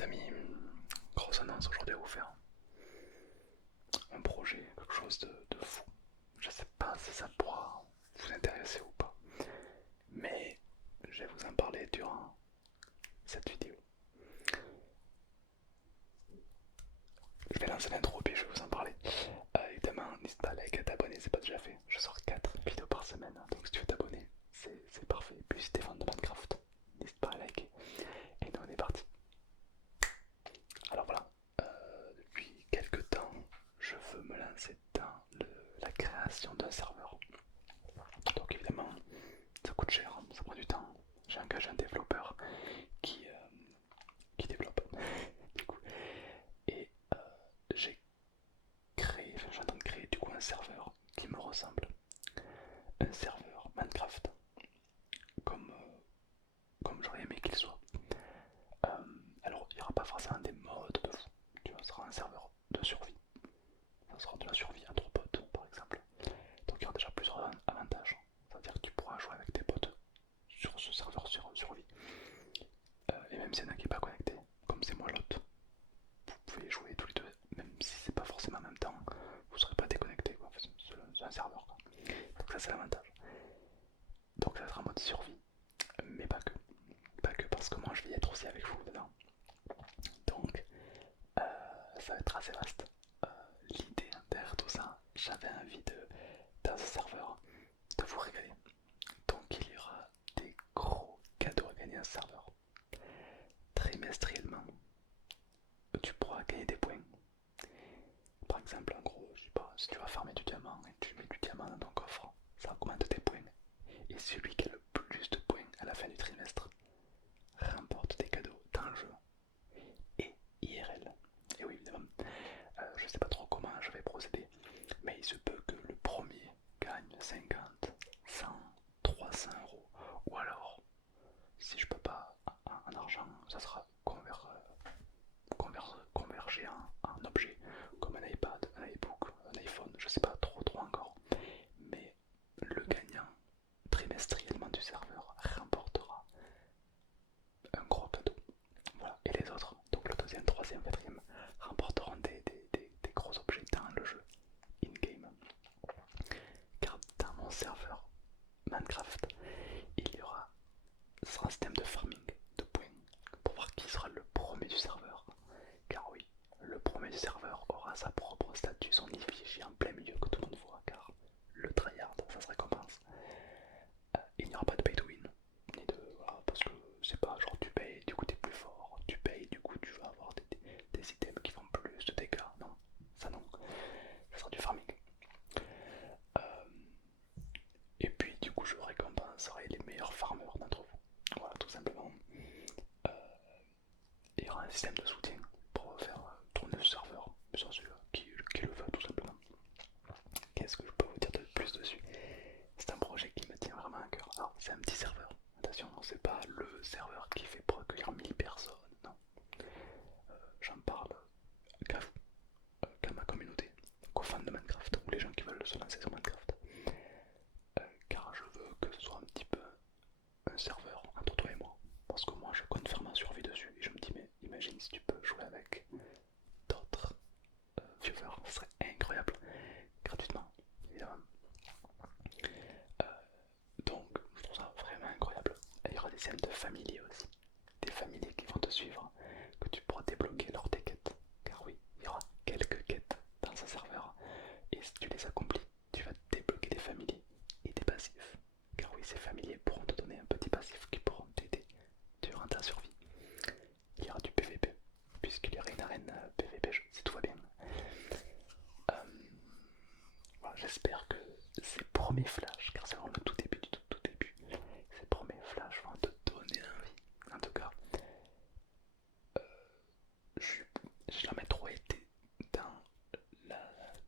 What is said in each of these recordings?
Les amis, grosse annonce aujourd'hui à vous faire. Un projet, quelque chose de fou. Je sais pas si ça pourra vous intéresser ou pas, mais je vais vous en parler durant cette vidéo. Je vais lancer l'intro puis je vais vous en parler. Évidemment, n'hésite pas à liker, à t'abonner, c'est pas déjà fait. Je sors 4 vidéos par semaine, hein, donc si tu veux t'abonner, c'est parfait. Et puis si t'es fan de Minecraft, n'hésite pas à liker. Et nous on est parti. Alors voilà, depuis quelques temps, je veux me lancer dans la création d'un serveur. Donc évidemment, ça coûte cher, ça prend du temps. J'ai engagé un développeur qui, euh, qui développe. Du coup. Et j'ai créé, enfin j'entends créer du coup un serveur qui me ressemble. Un serveur Minecraft, comme, comme j'aurais aimé qu'il soit. Euh, alors il n'y aura pas forcément des modes de fou, tu vois, ce sera un serveur de survie. Ça sera de la survie entre potes par exemple. Donc il y aura déjà plusieurs avantages. C'est-à-dire que tu pourras jouer avec tes potes sur ce serveur sur survie. Et même s'il y en a qui n'est pas connecté, comme c'est moi l'autre, vous pouvez jouer tous les deux, même si c'est pas forcément en même temps, vous ne serez pas déconnecté, quoi. Enfin, c'est un serveur, quoi. Donc ça c'est l'avantage. Donc ça sera en mode survie, mais pas que. Pas que parce que moi je vais y être aussi avec vous dedans. Donc ça va être assez vaste. L'idée derrière tout ça, j'avais envie dans ce serveur, de vous régaler. Donc il y aura des gros cadeaux à gagner à ce serveur. Trimestriellement, tu pourras gagner des points. Par exemple, en gros, je sais pas, si tu vas farmer du diamant et tu mets du diamant dans ton coffre, ça augmente tes points. Et celui qui a le plus de points à la fin du trimestre remporte des cadeaux dans le jeu et IRL. Et oui, évidemment, je sais pas trop comment je vais procéder, mais il se peut que le premier gagne 50, 100, 300 euros. Ou alors, si je peux pas en argent, ça sera convergé en objet, comme un iPad, un iBook, un iPhone, je sais pas trop encore. Mais le gagnant trimestriellement du serveur remportera un gros cadeau. Voilà. Et les autres, donc le deuxième, troisième, quatrième, remporteront des gros objets dans le jeu in-game. Car dans mon serveur Minecraft, il y aura ce sera un système de farming de points pour voir qui sera le premier du serveur. Car oui, le premier du serveur aura sa propre statue, son effigie en plein milieu que tout le monde voit, car le tryhard, ça se récompense. Il n'y aura pas de pay to win, ni de. Voilà, parce que c'est pas genre tu payes, du coup t'es plus fort, tu payes, du coup tu vas avoir des items qui font plus de dégâts. Non, ça non, ça sera du farming. Euh, et puis du coup je récompenserai les meilleurs farmers d'entre vous. Voilà, tout simplement. Euh, il y aura un système de soutien pour faire tourner ce serveur, ça c'est qui le veut tout simplement. Qu'est-ce que je peux vous dire de plus dessus? C'est un projet qui me tient vraiment à cœur. Alors c'est un petit serveur, attention, c'est pas le serveur qui fait pour accueillir 1000 personnes, non. J'en parle qu'à vous, qu'à ma communauté, qu'aux fans de Minecraft, ou les gens qui veulent se lancer sur Minecraft. Car je veux que ce soit un petit peu un serveur entre toi et moi. Parce que moi je compte faire ma survie dessus et je me dis mais imagine si tu peux jouer avec d'autres viewers, ce serait incroyable. Gratuitement, évidemment. Euh, donc je trouve ça vraiment incroyable. Et il y aura des scènes de famille aussi. Des familles qui vont te suivre, que tu pourras débloquer lors des quêtes. Car oui, il y aura quelques quêtes dans ce serveur. Et si tu les accomplis, tu vas débloquer des familles et des passifs. Car oui, ces familles pourront te donner un petit passif qui pourront t'aider durant ta survie. Il y aura du PVP, puisqu'il y aura une arène PVP si tout va bien. Euh, voilà, j'espère que ces premiers flashs, car c'est vraiment le tout début du tout début, ces premiers flashs vont te donner envie. En tout cas, j'ai jamais trop été dans,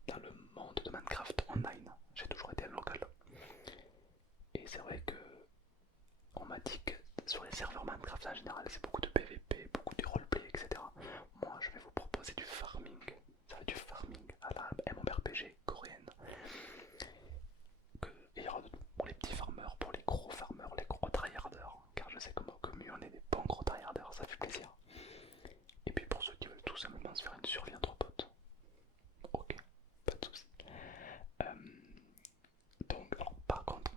dans le monde de Minecraft online. J'ai toujours été en local. Et c'est vrai que on m'a dit que sur les serveurs Minecraft en général, c'est beaucoup de PVP, beaucoup de roleplay, etc. Moi, je vais vous proposer du farming. Ça va être du farming à la MMORPG coréenne. Il y aura pour les petits on se faire une survie entre potes. Ok, pas de soucis. Euh, donc, alors, par contre,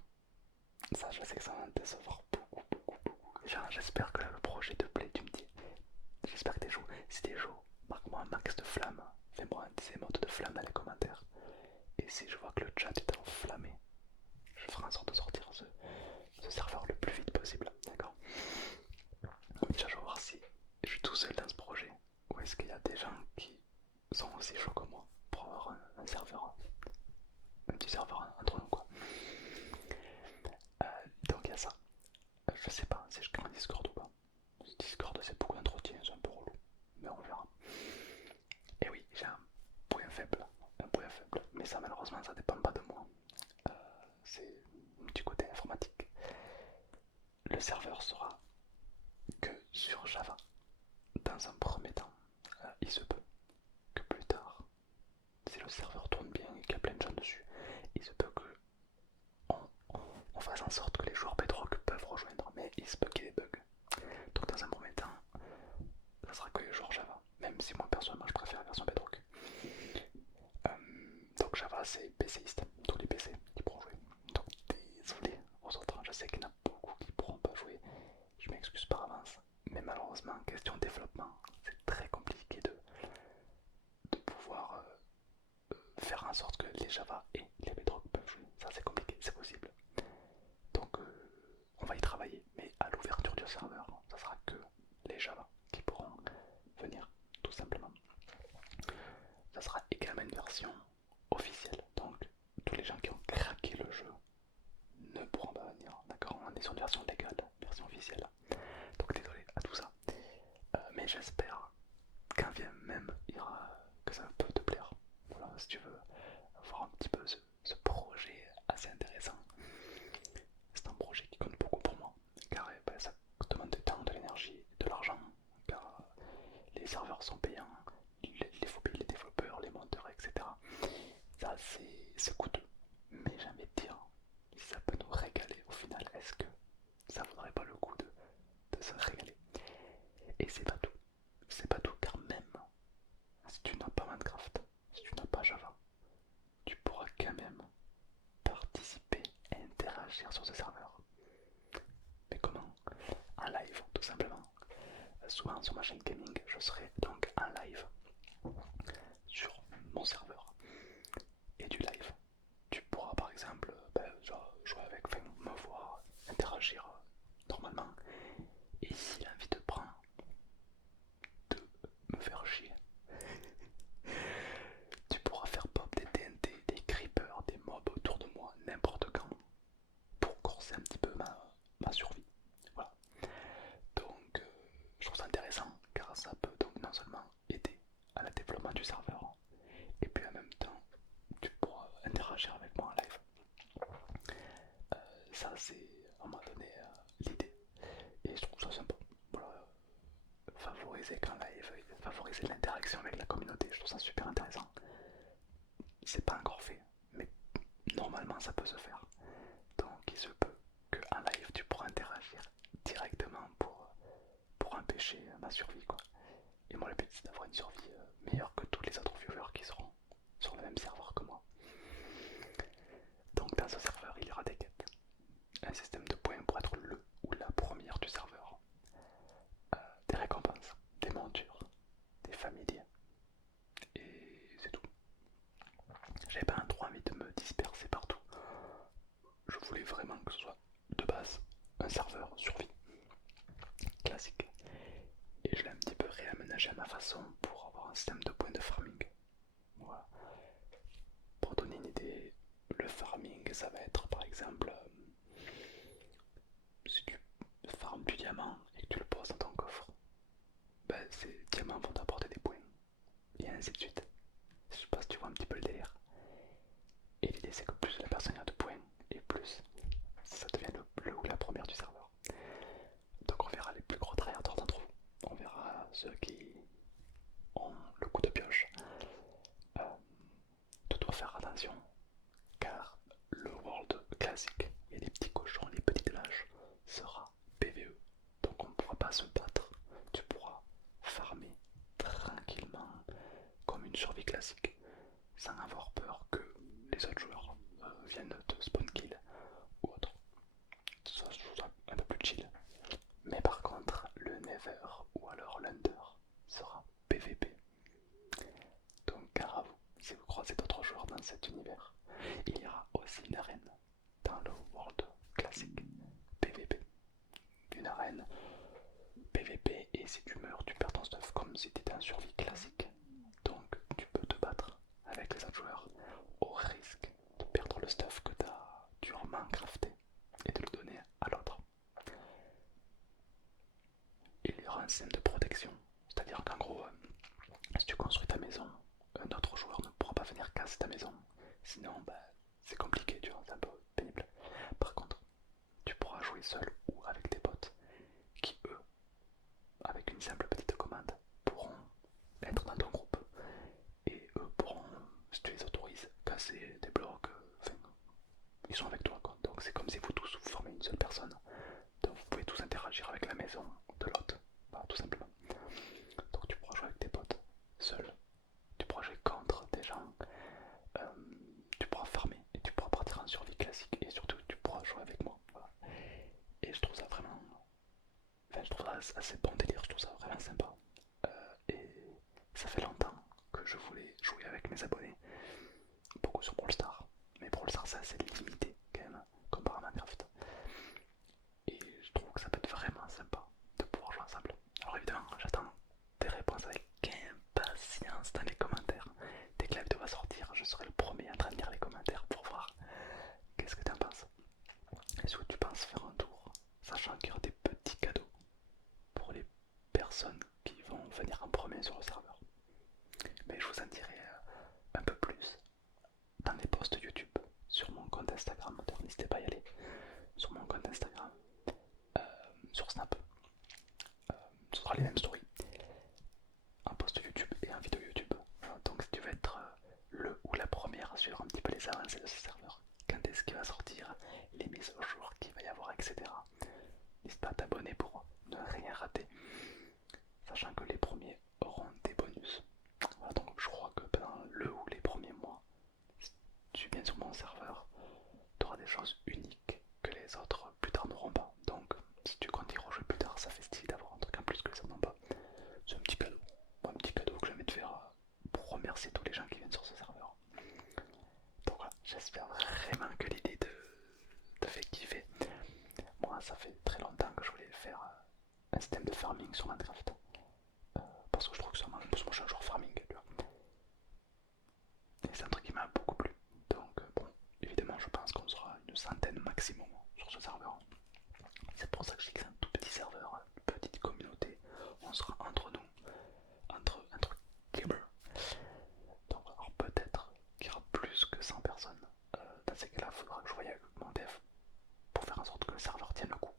ça je sais que ça va te décevoir beaucoup, beaucoup, beaucoup. Genre, j'espère que là, le projet te plaît, tu me dis. J'espère que t'es chaud. Si t'es chaud, marque-moi un max de flammes. Fais-moi des émotes de flammes dans les commentaires. Et si je vois que le chat est enflammé, je ferai en sorte de sortir ce serveur le plus vite possible. D'accord? Déjà, je vais voir si je suis tout seul dans ce projet ou est-ce qu'il y a des gens qui sont aussi chauds que moi pour avoir un serveur, un petit serveur entre nous quoi. Donc il y a ça. Je sais pas si je crée un Discord ou pas. Ce Discord c'est beaucoup d'entretien, c'est un peu relou, mais on verra. Et oui, j'ai un point faible, mais ça malheureusement ça dépend pas de moi. C'est du côté informatique. Le serveur sera que sur Java dans un premier temps. Il se peut que plus tard, si le serveur tourne bien et qu'il y a plein de gens dessus, il se peut que on fasse en sorte que les joueurs Bedrock peuvent rejoindre, mais il se peut qu'il y ait des bugs. Donc dans un premier temps, ça sera que les joueurs Java, même si moi personnellement je préfère la version Bedrock. Euh, donc Java c'est PCiste, tous les PC qui pourront jouer. Donc désolé aux autres, je sais qu'il y en a beaucoup qui pourront pas jouer, je m'excuse par avance, mais malheureusement question de développement, c'est très compliqué de pouvoir faire en sorte que les Java et les Bedrock peuvent jouer. Ça c'est compliqué, c'est possible. Donc on va y travailler, mais à l'ouverture du serveur, ça sera que les Java qui pourront venir, tout simplement. Ça sera également une version officielle, donc tous les gens qui ont craqué le jeu ne pourront pas venir, d'accord? On est sur une version légale, version officielle. Donc désolé à tout ça, mais j'espère qu'un bien même que ça peut te plaire. Voilà, si tu veux voir un petit peu ce projet assez intéressant. C'est un projet qui compte beaucoup pour moi, car ça demande du temps, de l'énergie, de l'argent, car les serveurs sont payants, il faut payer les développeurs, les monteurs, etc. Ça c'est coûteux, mais j'ai envie de dire, si ça peut nous régaler au final, est-ce que ça vaudrait pas le coup de se régaler? Et c'est pas tout, car même si tu n'as pas Minecraft, si tu n'as pas Java, tu pourras quand même participer et interagir sur ce serveur. Mais comment? En live, tout simplement. Souvent sur ma chaîne gaming, je serai donc en live sur mon serveur. Et du live, tu pourras par exemple jouer avec, enfin, me voir, interagir normalement. Et si l'envie te prend de me faire chier, tu pourras faire pop des TNT, des creepers, des mobs autour de moi, n'importe quand, pour corser un petit peu ma survie. Voilà. Donc je trouve ça intéressant car ça peut donc non seulement aider à la développement du serveur et puis en même temps tu pourras interagir avec moi en live. Ça c'est à un moment donné l'idée et je trouve ça sympa. Voilà. Favoriser qu'en live, favoriser l'interaction avec la communauté, je trouve ça super intéressant. C'est pas encore fait, mais normalement ça peut se faire. Donc il se peut qu'en live tu pourras interagir directement pour empêcher ma survie quoi. Et moi le but c'est d'avoir une survie meilleure que tous les autres viewers qui seront sur le même serveur que moi. Donc dans ce serveur il y aura des quêtes, un système de points pour être le ou la première du serveur, des récompenses, des montures, des familiers, et c'est tout. J'avais pas trop envie de me disperser partout. Je voulais vraiment que ce soit de base un serveur survie classique. Et je l'ai un petit peu réaménagé à ma façon pour avoir un système de points de farming. Voilà. Pour donner une idée, le farming ça va être par exemple si tu farmes du diamant et que tu le poses dans ton coffre, ben, ces diamants vont t'apporter des points. Et ainsi de suite. Je sais pas si tu vois un petit peu le délire. Et l'idée c'est que plus la personne a de points, et plus ça devient le ou la première du serveur. Donc on verra les plus gros tryharders d'entre vous. On verra ceux qui ont le coup de pioche. Tu dois faire attention, car le world classique, il y a des petits cochons, les petites vaches, sera PVE. Donc on ne pourra pas se battre. Tu pourras farmer tranquillement, une survie classique, sans avoir peur que les autres joueurs viennent te spawn kill ou autre. Ça, je trouve ça un peu plus chill. Mais par contre, le Nether ou alors l'Under sera PVP. Donc gare à vous, si vous croisez d'autres joueurs dans cet univers. Il y aura aussi une arène dans le World classique PVP. Une arène PVP et si tu meurs, tu perds ton stuff comme si tu étais en survie classique. Donc tu peux te battre avec les autres joueurs au risque de perdre le stuff que tu as durement crafté et de le donner à l'autre. Il y aura un système de protection, c'est-à-dire qu'en gros, si tu construis ta maison, un autre joueur ne pourra pas venir casser ta maison, sinon c'est compliqué, tu vois, c'est un peu pénible. Par contre, tu pourras jouer seul ou avec tes potes qui, eux, avec une simple petite commande, pourront être dans ton groupe et eux pourront, si tu les autorises, casser des blocs, enfin, ils sont avec toi quoi. Donc c'est comme si vous tous vous formez une seule personne. Donc vous pouvez tous interagir avec la maison de l'autre, tout simplement. Donc tu pourras jouer avec tes potes, seul. Tu pourras jouer contre des gens, euh, tu pourras farmer et tu pourras partir en survie classique et surtout tu pourras jouer avec moi. Voilà. Et je trouve ça vraiment, enfin je trouve ça assez bon délire, je trouve ça vraiment sympa. Et ça fait longtemps que je voulais jouer avec mes abonnés, beaucoup sur Brawl Stars, mais Brawl Stars c'est assez limité quand même, comparé à Minecraft. Et je trouve que ça peut être vraiment sympa de pouvoir jouer ensemble. Alors évidemment, j'attends tes réponses avec impatience dans les commentaires. Dès que la vidéo va sortir, je serai le premier en train de lire les commentaires pour voir qu'est-ce que tu en penses. Est-ce que tu penses faire un tour, sachant qu'il y aura des petits cadeaux pour les personnes qui vont venir en premier sur le serveur. Mais je vous en dirai un peu plus dans les posts YouTube, sur mon compte Instagram, n'hésitez pas à y aller, sur mon compte Instagram, sur Snap, ce sera les mêmes stories, un post YouTube et un vidéo YouTube. Donc si tu veux être le ou la première à suivre un petit peu les avancées de ce serveur, quand est-ce qu'il va sortir, les mises au jour qu'il va y avoir, etc. N'hésite pas à t'abonner pour ne rien rater, sachant que les premiers auront des bonus. Voilà, donc je crois que pendant le ou les premiers mois, si tu viens sur mon serveur, tu auras des choses uniques que les autres plus tard n'auront pas. Donc si tu comptes y rejouer plus tard, ça fait stylé d'avoir un truc en plus que les autres n'ont pas. C'est un petit cadeau. Un petit cadeau que j'aimais te faire pour remercier tous les gens qui viennent sur ce serveur. Donc voilà, j'espère vraiment que l'idée te fait kiffer. Moi ça fait très longtemps que je voulais faire un système de farming sur Minecraft. Parce que je trouve que ça marche, parce que moi je suis un joueur farming, tu vois. Et c'est un truc qui m'a beaucoup plu. Donc bon, évidemment je pense qu'on sera une centaine maximum sur ce serveur. C'est pour ça que je dis que c'est un tout petit serveur, une petite communauté. On sera entre nous, entre gamers. Donc alors peut-être qu'il y aura plus que 100 personnes. Dans ces cas-là, il faudra que je voie avec mon dev pour faire en sorte que le serveur tienne le coup.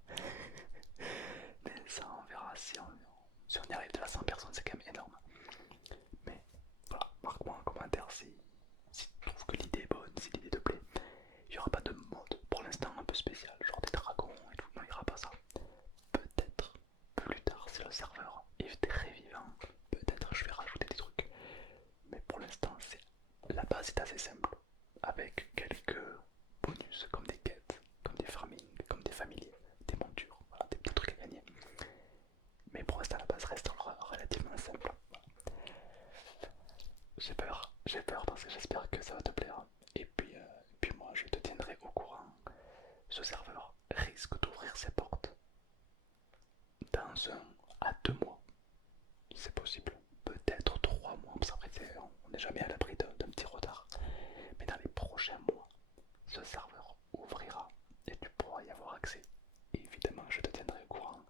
Mais ça on verra si on y arrive. Déjà 100 personnes c'est quand même énorme. Mais voilà, marque-moi en commentaire si tu trouves que l'idée est bonne, si l'idée te plaît. Il n'y aura pas de mode pour l'instant un peu spécial, genre des dragons et tout, non il n'y aura pas ça. Peut-être plus tard si le serveur est très vivant, peut-être je vais rajouter des trucs. Mais pour l'instant la base est assez simple, avec quelques bonus comme des quêtes, comme des farming, comme des familiers, des montures, voilà, des petits trucs à gagner. Mais pour l'instant la base reste relativement simple. J'ai peur parce que j'espère que ça va te plaire. Et puis moi je te tiendrai au courant. Ce serveur risque d'ouvrir ses portes dans 1 à 2 mois. C'est possible. Peut-être 3 mois. Parce qu'après on n'est jamais à l'abri d'un petit retard. Mais dans les prochains mois, ce serveur ouvrira et tu pourras y avoir accès. Et évidemment je te tiendrai au courant.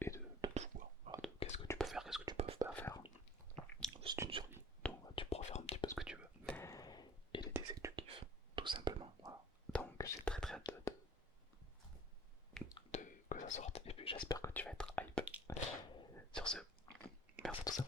Et de tout quoi. Voilà, de qu'est-ce que tu peux faire, qu'est-ce que tu peux pas faire. C'est une survie, donc tu pourras faire un petit peu ce que tu veux. Et l'idée c'est que tu kiffes, tout simplement. Voilà. Donc j'ai très hâte que ça sorte. Et puis j'espère que tu vas être hype. Sur ce, merci à tous.